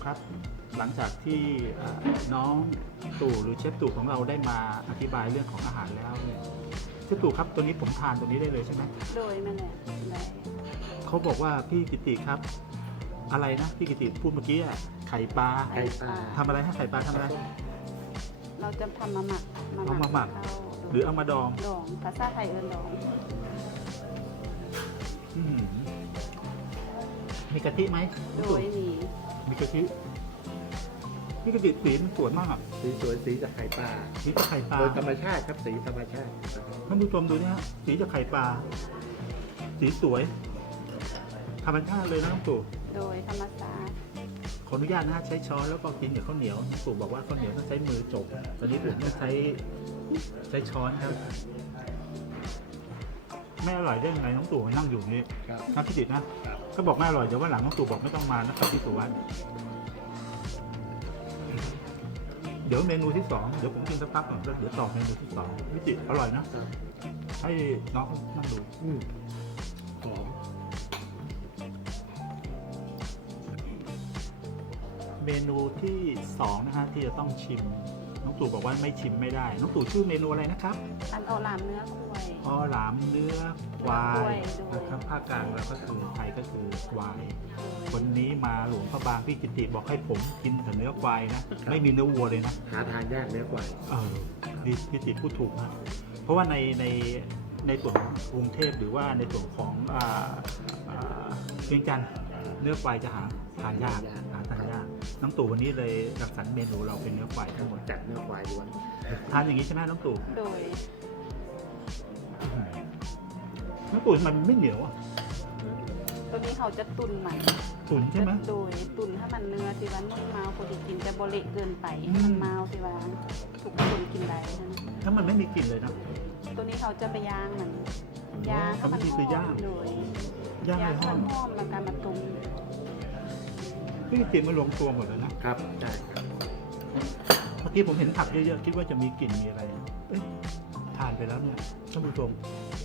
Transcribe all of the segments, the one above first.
ครับหลังจากที่น้องตู่หรือเชฟตู่ของเราได้มาอธิบายเรื่องของอาหารแล้วเนี่ยเชฟตู่ครับตัวนี้ผมทานตัวนี้ได้เลยใช่ไหมโดยนั่นแหละได้เขาบอกว่าพี่กิติครับอะไรนะพี่กิติพูดเมื่อกี้อะไข่ปลาไข่ปลาทำอะไรให้ไข่ปลาทำอะไรเราจะทำมาหมักเอามาหมักเข้าหรือเอามาดองดองภาษาไทยเอิ้นดองอื้อหือมีกะทิไหมโดยมีมีกะทิพี่กิติสีมันสวยมากอะสีสวยสีจากไข่ปลาสีจากไข่ปลาโดยธรรมชาติครับสีธรรมชาติท่านผู้ชมดูนี่ฮะสีจากไข่ปลาสีสวยธรรมชาติเลยนะน้องตู่โดยธรรมศาสตร์ขออนุญาตนะฮะใช้ช้อนแล้วก็กินกับข้าวเหนียวน้องตู่บอกว่าข้าวเหนียวต้องใช้มือจบตอนนี้ผมต้องใช้ช้อนครับไม่อร่อยได้ยังไงน้องตู่นั่งอยู่นี่ครับนะพี่ติดนะก็บอกไม่อร่อยเดี๋ยววันหลังน้องตู่บอกไม่ต้องมานะครับพี่สุวรรณเดี๋ยวเมนูที่สองเดี๋ยวผมกินสักพักก่อนแล้วเดี๋ยวต่อเมนูที่สองพี่ติอร่อยนะให้น้องนั่งดูหอมเมนูที่สองนะฮะที่จะต้องชิมน้องตู่บอกว่าไม่ชิมไม่ได้น้องตู่ชื่อเมนูอะไรนะครับอันเอาลามเนื้อคุ้วยอ๋อหลามเนื้อควายเนื้อควายด้วยนะครับภาคกลางเราก็คือไทยก็คือควายวันนี้มาหลวงพระบางพี่กิติบอกให้ผมกินแต่เนื้อควายนะไม่มีเนื้อวัวเลยนะหาทานยากเนื้อกว่าดีพี่ติพูดถูกนะเพราะว่าในส่วนของกรุงเทพหรือว่าในส่วนของเวียงจันทร์เนื้อควายจะหาทานยากน้องตู่วันนี้เลยรักสรรเมนูเราเป็นเนื้อควายทั้งหมดจัดเนื้อควายล้วนทานอย่างนี้ใช่ไหมน้องตู่โดยน้องตู่มันไม่เหนียวอ่ะตัวนี้เขาจะตุนมันตุ๋นใช่ไหมโดยตุนถ้ามันเนื้อที่ว่านุ่มเมาคนที่กินจะบริเกินไปอืมมันเมาที่ว่าทุกคนกินได้นะถ้ามันไม่มีกลิ่นเลยนะตัวนี้เขาจะไปย่างมันย่างให้มันวิธีหคืออย่างมโดยย่างย่าในงให้ห้อมังนหอมแล้วการมาตุนพี่กิติมันรวมตัวหมดเลยนะครับใช่ครับเมื่อกี้ผมเห็นผักเยอะๆคิดว่าจะมีกลิ่นมีอะไรเอ๊ะทานไปแล้วเนี่ยท่านผู้ชม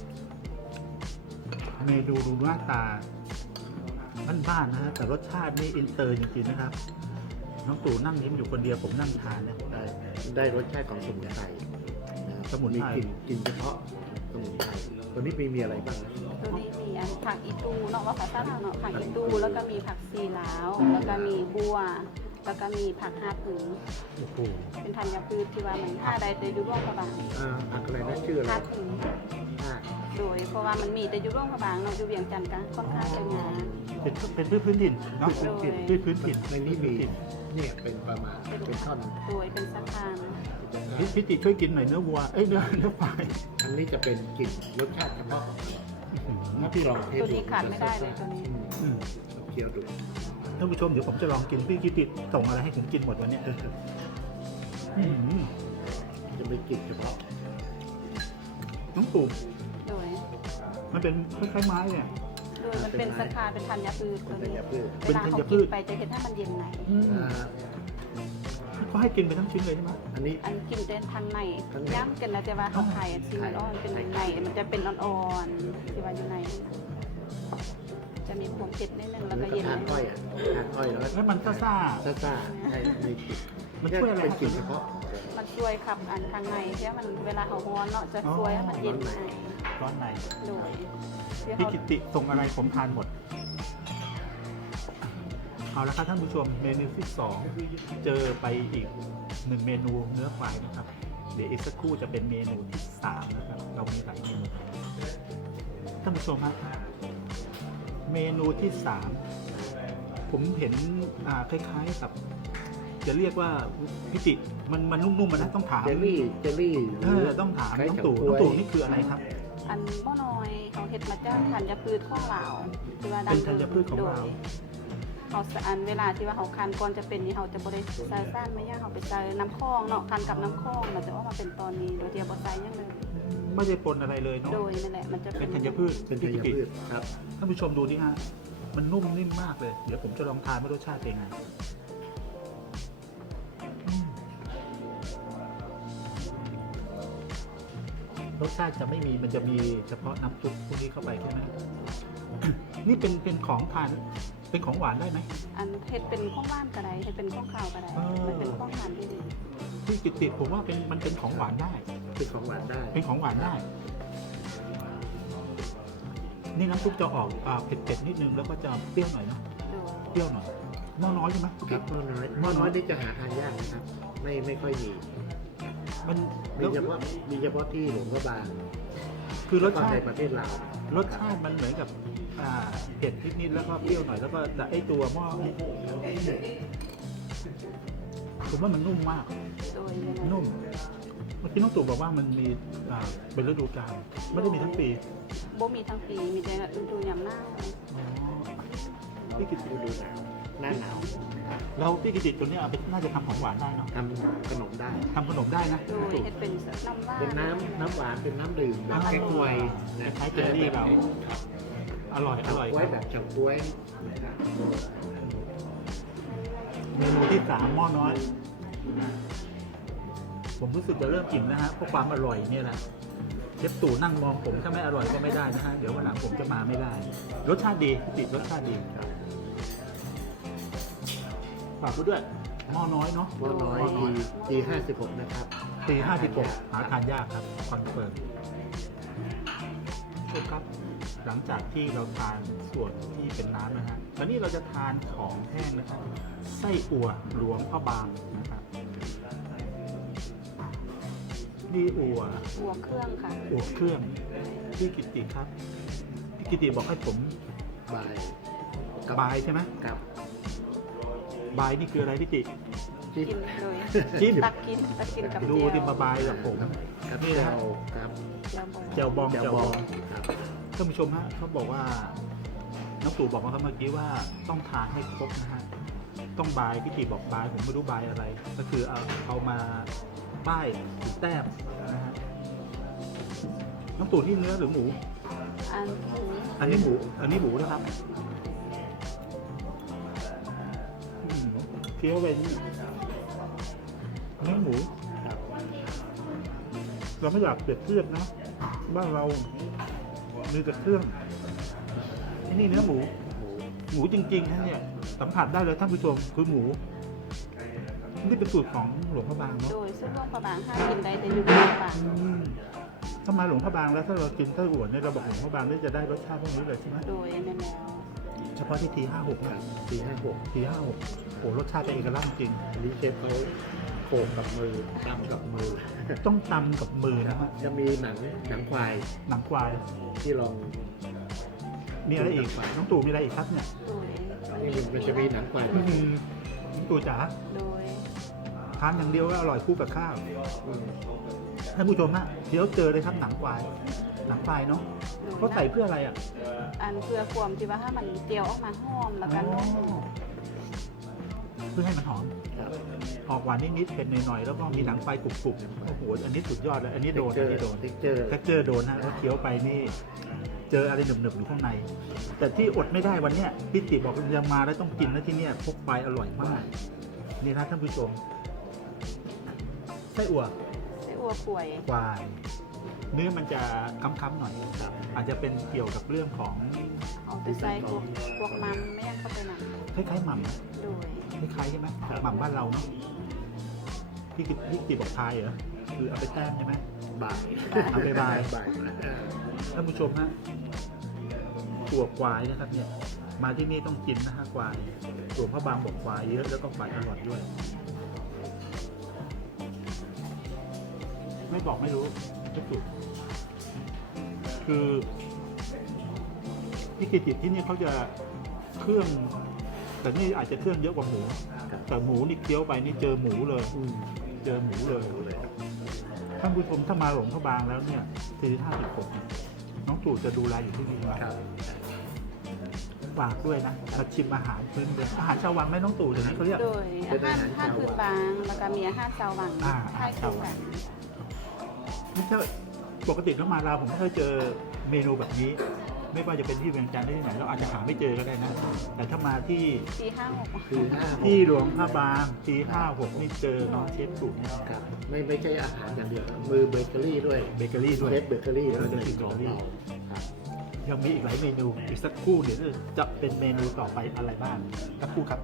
เมนูดูหน้าตาบ้านๆนะฮะแต่รสชาตินี่อินเตอร์จริงๆนะครับน้องตู่นั่งยิ้มอยู่คนเดียวผมนั่งทานเนี่ยได้รสชาติของสมุนไพรสมุนมีไพรกลิ่นเฉพาะสมุนไพรตัวนี้มีอะไรบ้างนะตัวนี้มีอันผักอีตูเนาะว่าภาษาลาวเนาะผักอีตูแล้วก็มีผักซีลาว แล้วก็มีบัว แล้วก็มีผักฮาผึ่งโอ้โหเป็นธัญพืชที่ว่ามันห้าใดแต่อยู่ร่วงพระบางผักอะไรนะชื่ออะไรฮาผึ่งผักโดยเพราะว่ามันมีแต่อยู่ร่วงพระบางเนาะอยู่เวียงจันทร์กันค่อนข้างจะงานเป็นพืชพื้นถิ่นเนาะโดยพืชพื้นถิ่นในนี้มีเนี่ยเป็นประมาณเป็นท่อนโดยเป็นสะพานพี่ติช่วยกินหน่อยเนื้อวัวเอ้ยเนื้อควายอันนี้จะเป็นกลิ่นรสชาติเฉพาะของมันถ้าพี่ลองเทสตัวนี้ขาดไม่ได้เลยตัวนี้อืมเคี้ยวดูท่านผู้ชมเดี๋ยวผมจะลองกินพี่กิติส่งอะไรให้ผมกินหมดวันเนี้ยอืมจะเป็นกลิ่นเฉพาะน้องตู่โดยมันเป็นคล้ายๆไม้เนี่ยโดยมันเป็นสะพานเป็นธัญพืชเป็ตันวธันี้ญพืชเวลาเขากินไปจะเห็นถ้ามันเย็นไหนก็ให้กินไปทั้งชิ้นเลยใช่ไหมอันนี้อันกินเป็นทางในทางในย่ำกันแล้วแต่ว่าเขาไข่ซีมันอ่อนเป็นในมันจะเป็นอ่อนๆที่ว่าอยู่ใน จะมีความเผ็ดนิดนึงแล้วก็เย็นทานนิดอ้อยนึงทานอ้อยแล้วแล้วมันก็ซ่าซ่าๆใช่มีกลิ่นมันช่วยอะไรเป็นกลิ่นเฉพาะมันช่วยขับอันทางในเพราะมันเวลาเขาร้อนเนาะจะช่วยให้มันเย็นในร้อนในโดยที่พี่เขากิติส่งอะไรผมทานหมด เอาละครับท่านผู้ชมเมนูที่สองเจอไปอีกหนึ่งเมนูเนื้อควายนะครับ เดี๋ยวอีกสักครู่จะเป็นเมนูที่สามนะครับ เรามีหลายเมนูท่านผู้ชมครับเมนูที่สามผมเห็นคล้ายๆกับ จะเรียกว่าพิจิมันนุ่มๆมันนะต้องถามเจลลี่ต้องถามคล้ายน้องกับตู่กล้วยน้องตู่นี่คืออะไรครับอันหม้อน้อยเขาเห็ดมาจากธัญพืชของลาวที่ว่าดังเป็นธัญพืชของลาวโดยเขาอันเวลาที่ว่าเขาคันก่อนจะเป็นนี่เขาจะบริใส่ซ่านไม่ยากเขาไปใส่น้ำข้องเนาะคันกับน้ำข้องมันจะออกมาเป็นตอนนี้โดยเดียวบใส่ยังเลยไม่ได้ปนอะไรเลยเนาะโดยนั่นแหละมันจะเป็นธัญพืชเป็นธัญพืชครับท่านผู้ชมดูดิฮะมันนุ่มนิ่มมากเลย เดี๋ยวผมจะลองทานว่ารสชาติเป็นไงอืมรสชาติจะไม่มีมันจะมีเฉพาะน้ำซุปพวกนี้เข้าไปใช่ไหม นี่เป็นของทานเป็นของหวานได้ไหมอันเฮ็ดเป็นข้องว่านก็ได้เฮ็ดเป็นข้องข้าวก็ได้ มันเป็นข้องหวานดีที่กิติผมว่ามันเป็นของหวานได้คือของหวานได้เป็นของหวานได้ นี่น้ำซุปจะออกเผ็ดๆนิดนึงแล้วก็จะเปรี้ยวหน่อยเนาะๆโดยเปรี้ยวหน่อยหม้อน้อยใช่ไหมครับหม้อน้อยหม้อน้อยนี่จะหาทานยากนะครับ ไม่ค่อยมีมันมีเฉพาะที่หลวงพระบางคือรสก็ชาในติประเทศลาวรสชาติมันเหมือนกับเผ็ดนิดๆแล้วก็เปรี้ยวหน่อยแล้วก็แต่ไอตัวหม้อผมว่ามันนุ่มมากโดยยังไงนุ่ม เมื่อกี้น้องตู่บอกว่ามันมีเป็นฤดูกาลไม่ได้มีทั้งปีบ่มีทั้งปีมีแต่ฤดูยามหนาวพี่กิติฤดูหนาวหน้าหนาวแล้วพี่กิติตัวเนี้ยเอาไปน่าจะทำของหวานได้เนาะทำขนมได้ทำขนมได้นะโดยเฮ็ดเป็นน้ำว่านเป็นน้ำหวานเป็นน้ำดื่มแบบแก้ควยคล้ายๆเจลลี่เรา อร่อยอร่อยไว้แบบเฉาก๊วยเมนูที่3หม้อน้อย ผมรู้สึกจะเริ่มอิ่มนะฮะเพราะความอร่อยเนี่ยแหละเชฟตู่นั่งมองผมถ้าไม่อร่อยก็ไม่ได้นะฮะเดี๋ยววันหลังผมจะมาไม่ได้ รสชาติดีติดรสชาติดีฝากไว้ด้วยหม้อน้อยเนาะหม้อน้อย G56 นะครับปี56หาทานยากครับคอนเฟิร์มทุกครับ หลังจากที่เราทานส่วนที่เป็นน้ำนะฮะตอนนี้เราจะทานของแห้งนะครับไส้อั่วหลวงพระบางนะครับนี่อั่วบวกเครื่องค่ะอั่วเครื่องพี่กิติครับพี่กิติบอกให้ผมบ่ายกับายใช่ไหมกับบายนี่คืออะไรพี่ติจิ้มกินเลยจิ้มตักกินกับดูเจียวดิมาบายกับผมกับนี่นะแจ่ฮะวครับเจียวบองแจ่วบองครับท่านผู้ชมฮะเขาบอกว่าน้องตู่บอกมาเมื่อกี้ว่าต้องทานให้ครบนะฮะต้องบายพี่ติบอกบายผมไม่รู้บายอะไร ก็คือเอามาป้ายหรือแต้มนะฮะน้องตู่ที่เนื้อหรือหมูอันนี้อันนี้หมูนะครับเคี้ยวเป็นเนื้อหมูครับเราไม่อยากเปรียบเทียบนะบ้านเรามีแต่เครื่องนี่เนื้อหมูหมูหมูจริงๆนะเนี่ยสัมผัสได้เลยท่านผู้ชมคือหมูนี่เป็นสูตรของหลวงพระบางเนาะโดยซึ่งร่วงประบางห้ากินได้แต่อยู่ในปากถ้ามาหลวงพระบางแล้วถ้าเรากินไส้อั่วเนี่ยเราบอกหลวงพระบางนี่จะได้รสชาติพวกนี้เลยใช่ไหมโดยแม่แมวเฉพาะที่ที56 คนะรับ456 ที56โอ้รสชาติเป็นเอกลักษณ์จริงอันนี้เชฟเขาโขกกับมือตำกับมือต้องตำกับมือนะฮะจะมีหนังควายหนังควายที่ลองมีอะไรอีกน้องตู่มีอะไรอีกครับเนี่ยโดยนี่มันจะมีหนังควายน้องตู่จ๋าโดยทานอย่างเดียวก็อร่อยคู่กับข้าวอืมท่านผู้ชมฮะเดี๋ยวเจอเลยครับหนังควายเนาะโดยเขาใส่เพื่ออะไรอ่ะอันเพื่อความที่ว่าถ้ามันเจียวออกมาหอมแล้วกันเพื่อให้มันหอมครับออกหวานนิดๆเผ็ดหน่อยๆแล้วก็มีหนังควายกรุบๆโอ้โหอันนี้สุดยอดเลยอันนี้โดนเจอัอนนี้โดนเท็กเจอร์เท็กเจอร์โดนนะแล้วเคี้ยวไปนี่เจออะไรหนึบๆอยู่ข้างใน แต่ที่อดไม่ได้วันเนี้ยพี่ติบอกยังมาแล้วต้องกินนะที่เนี่ยพกไปอร่อยมากนี่นะท่านผู้ชมไส้อั่วไส้อั่วป่วยควายเนื้อมันจะค้ำๆหน่อยครับอาจจะเป็นเกี่ยวกับเรื่องของเอาไปใส่พวกมันไม่ยังเข้าไปหนักคล้ายๆหม่ำนะโดยคล้ายๆใช่ไหมหม่ำบ้านเราเนาะพี่ติบอกพายเหรอคือเอาไปแต้มใช่ไหมบ่ายเอาไปบ่ายบ่ายท่านผู้ชมฮะตัวควายนะครับเนี่ยมาที่นี่ต้องกินนะฮะควายตัวพระบางบอกควายเยอะแล้วก็ควายอร่อยด้วย ไม่บอกไม่รู้ทุกจุดคือที่กิจิที่นี่เขาจะเครื่อง แต่นี่อาจจะเครื่องเยอะกว่าหมูครับแต่หมูนี่เคี้ยวไปนี่เจอหมูเลยอืมเจอหมูเลย ท่านผู้ชมถ้ามาหลวงพระบางแล้วเนี่ย456เนี่ยน้องตู่จะดูแลอยู่ที่นี่ไหมครับฝากด้วยนะมาชิมอาหารพื้นเมืองอาหารชาววังไหมน้องตู่เดี๋ยวนี้เขาเรียกโดยอาหารพื้นบางแล้วก็มีอาหารชาววังอ่าคล้ายคลึงกันไม่ใช่ปกติแล้วมาลาวผมไม่เคยเจอเมนูแบบนี้ ไม่ว่าจะเป็นที่เวียงจันทร์หรือที่ไหนเราอาจจะหาไม่เจอก็ได้นะ แต่ถ้ามาที่ปี56 คือ5 ที่หลวงพระบาง456นี่เจอน้องเชฟตู่เนี่ยครับไม่ใช่อาหารอย่างเดียวมือเบเกอรี่ด้วยเบเกอรี่ด้วยเชฟเบเกอรี่ด้วยเออเชฟเบเกอรี่ครับยังมีอีกหลายเมนูอีกสักครู่เดี๋ยวจะเป็นเมนูต่อไปอะไรบ้างสักครู่ครับ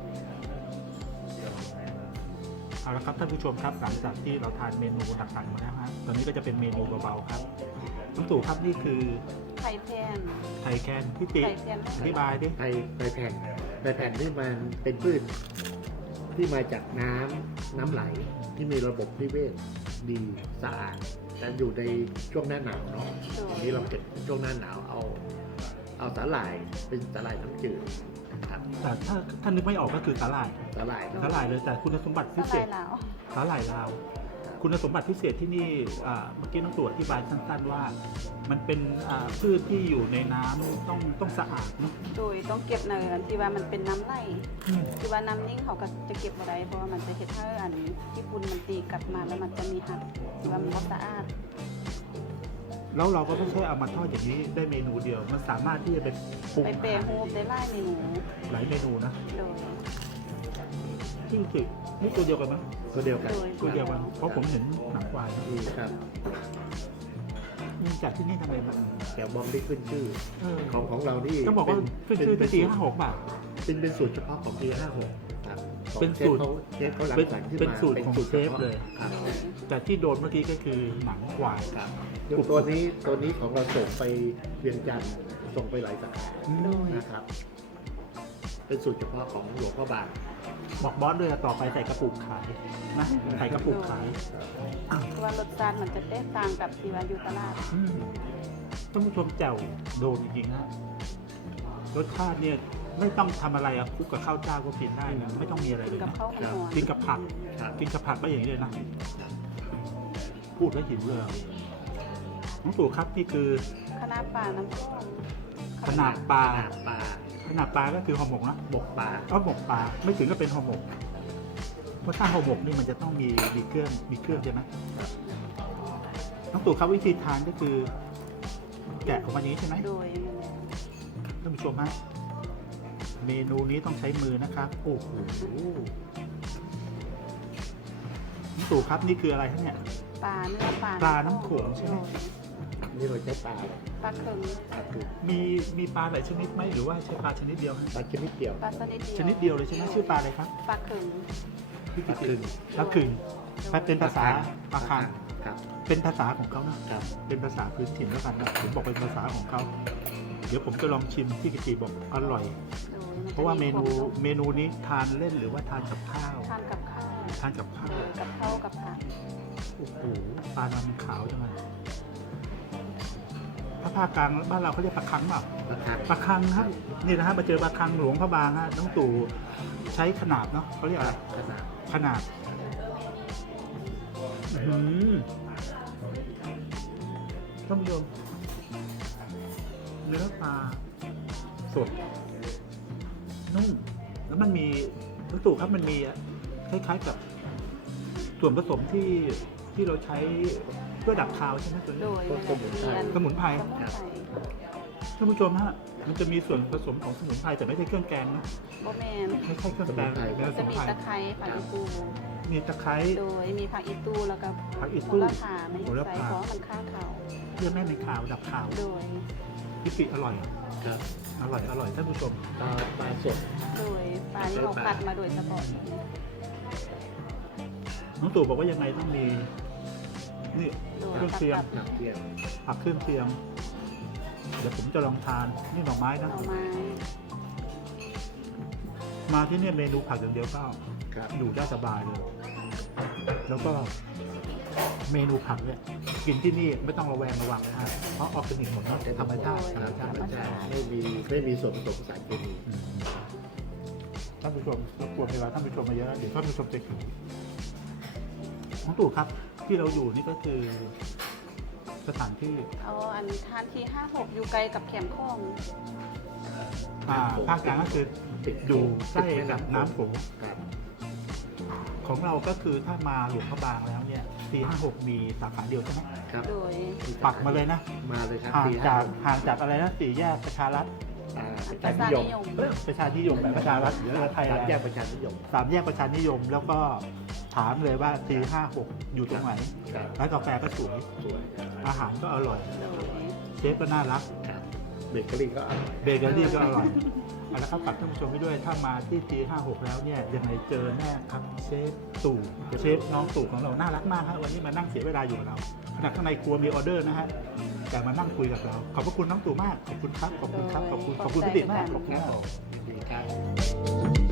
เอาละครับท่านผู้ชมครับหลังจากที่เราทานเมนูหลักๆมาแล้วฮะตอนนี้ก็จะเป็นเมนูเบาๆครับน้องตู่ครับนี่คือไข่แพนไทยแคนพี่ติไข่แพนอธิบายดิไทยแผ่นนี่มันเป็นพืชที่มาจากน้ำไหลที่มีระบบนิเวศดีสะอาดแต่อยู่ในช่วงหน้าหนาวเนาะอันนี้เราเก็บช่วงหน้าหนาวเอาสาหร่ายเป็นสาหร่ายน้ำจืดนะครับแต่ถ้าท่านนึกไม่ออกก็คือสาหร่ายสาหร่ายสาหร่ายเลยแต่คุณสมบัติสพิเศลาษยลาวสาหร่ายลาวคุณสมบัติพิเศษที่นี่เมื่อกี้น้องตู่อธิบายสั้นๆว่า มันเป็นพืชที่อยู่ในน้ำต้องสะอาดเนอะโดยต้องเก็บในอันที่ว่ามันเป็นน้ำไหลอืมที่ว่าน้ำนิ่งเขาก็จะเก็บมาได้เพราะว่ามันจะเห็ดให้อันที่ฝุ่นมันตีกลับมาแล้วมันจะมีหักที่ว่ามันบ่สะอาดแล้วเราก็ไม่ใช่เอามาทอดอย่างนี้ได้เมนูเดียว มันสามารถที่จะไปปรุงไปเปรย์โฮมได้ไล่เมนูหลายเมนูนะโดยซึ่งคือนี่ตัวเดียวกันไหมตัวเดียวกันตัวเดียวกันเพราะผมเห็นหนังควายนะนี่ครับจากที่นี่ทำไมมันแถวบอมที่ขึ้นชื่อเออของเรานี่ต้องบอกว่าขึ้นชื่อที่456 บาทเป็นสูตรเฉพาะของปี56ครับของเป็นสูตรเชฟเขารังสรรค์ขึ้นมาเป็นสูตรของเชฟเลยครับแต่ที่โดนเมื่อกี้ก็คือหนังควายครับตัวนี้ของเราส่งไปเวียงจันทร์ส่งไปหลายสาขาอืมนะครับ เป็นสูตรเฉพาะของหลวงพ่อบางบอกบอสด้วยต่อไปใส่กระปุกขายนะใส่กระปุกขายเพราะว่ารสชาติมันจะแตกต่างกับที่ว่าอยู่ตลาดอืมท่านผู้ชมแจ่วโดนจริงๆนะรสชาติเนี่ยไม่ต้องทำอะไรอะคลุกกับข้าวเจ้าก็กินได้นะไม่ต้องมีอะไรกิเลนยกับนะข้าวหอมกินกับผักครับกินกับผักก็อย่างนี้เลยนะพูดแล้วหิวเลยน้องตู่ครับนี่คือคณะปลาน้ำส้มขนาดปลาขนาดปลาขนาดปลาก็คือห่อหมกนะหมกปลาก็หมกปลาไม่ถึงก็เป็นห่อหมกเพราะถ้าห่อหมกนี่มันจะต้องมีเครื่องใช่ไหมน้องตู่ครับวิธีทานก็คือ แกะออกมาอย่างนี้ใช่ไหมโดยท่านผู้ชมฮะเมนูนี้ต้องใช้มือนะครับโอ้โหน้องตู่ครับนี่คืออะไรครับเนี่ยปลาเนื้อปลาปลาน้ำโขงใช่ไหมนี่เราใช้ปลาปลาเค็งปลาคือมีปลาหลายชนิดไหมหรือว่าใช้ปลาชนิดเดียวฮะปลาชนิดเดียวปลาชนิดเดียวชนิดเดียวเลยใช่ไหมชื่อปลาอะไรครับปลาเค็งพี่ปลาคึงปลาคึงเป็นภาษาปลาคังครับเป็นภาษาของเขานะครับ เป็นภาษาพื้นถิ่นแล้วกันนะผมบอกเป็นภาษาของเขาเดี๋ยวผมจะลองชิมที่กิติบอกอร่อยโดยนจเพราะว่าเมนูควเมนูนี้ทานเล่นหรือว่าทานกับข้าวทานกับข้าวทานกับข้าวโดยกับข้าวกับผักโอ้โหปลามันขาวจังเลยถ้าภาคกลางบ้านเราเขาเรียกปลาคังเปล่าปลาคังปลาคังครับนี่นะฮะมาเจอปลาคังหลวงพระบางฮะน้องตู่ใช้ขนาดเนาะเขาเรียกอะไรขนาดขนาดอื้อหือท่านผู้ชมเนื้อปลาสดนุ่มแล้วมันมีน้องตู่ครับมันมีคล้ายๆกับส่วนผสมที่เราใช้เพื่อดับคาวใช่ไหมตัวโดนี้ยเรียนสมุนไพรสมุนไพรท่านผู้ชมฮะมันจะมีส่วนผสมของสมุนไพรแต่ไม่ใช่เครื่องแกงนะโบแมนไม่ใช่เครื่องแกงแนวสจะมุนมีไพรตะไคร้ผักอีตูมีตะไคร้โดยมีผักอีตูแล้วก็ผักอีตู้โหระพาไม่โหระใส่พาเพราะมันข้าวเขาเพื่อไม่ให้ขาวดับขาวโดยพิปิอร่อยครับอร่อยท่านผู้ชมปลาสดโดยปลาที่เราคัดมาโดยเฉพาะน้องตู่บอกว่ายังไงต้องมีนี่โดยเครื่องเคียงหนักเทียมผักเครื่องเคียงเดี๋ยวผมจะลองทานนี่หน่อไม้นะเอาไม้มาที่เนี่ยเมนูผักอย่างเดียวก็ครับอยู่ได้สบายเลย แล้วก็เมนูผักเนี่ยกินที่นี่ไม่ต้องระแวงระวังนะเพราะออร์แกนิกหมดเนอะธรรมชาติธรรมชาติธรรมชาติไม่มีส่วนผสมสารเคมีอืมท่านผู้ชมรบกวนเวลาท่านผู้ชมมาเยอะแล้วเดี๋ยวท่านผู้ชมจะหิวน้องตู่ครับที่เราอยู่นี่ก็คือ สถานที่เอาอันทานที่56อยู่ไกลกับแคมป์คลองภาคกลางก็คืออยู่ใกล้กับน้ำโขงครับของเราก็คือถ้ามาหลวงพระบางแล้วเนี่ย456มีสาขาเดียวใช่ไหมครับโดยปักมาเลยนะมาเลยครับห่างปีจาก 56 ห่างจากอะไรนะสี่แยกประชารัฐประประชาชานิยมนิยมประชานิยมแบบประชารัฐหรืออะไรไทยสามแยแยกกประชานิยมสามแยกประชานิยม แล้วก็ถามเลยว่า456อยู่ตรงไหนครับร้านกาแฟก็สวยสวยอาหารก็อร่อยโดยเชฟก็น่ารักครับเบเกอรี่ก็อร่อยเบเกอรี่ก็อร่อยเอาละครับฝากท่านผู้ชมไว้ด้วยถ้ามาที่ G56 แล้วเนี่ยยังไงเจอแน่ครับเชฟตู่เชฟน้องตู่ของเราน่ารักมากฮะวันนี้มานั่งเสียเวลาอยู่กับเราขณะข้างในครัวมีออเดอร์นะฮะแต่มานั่งคุยกับเราขอบพระคุณน้องตู่มากขอบคุณครับขอบคุณครับขอบคุณพี่ติ๋มมากขอบคุณครับดีครับ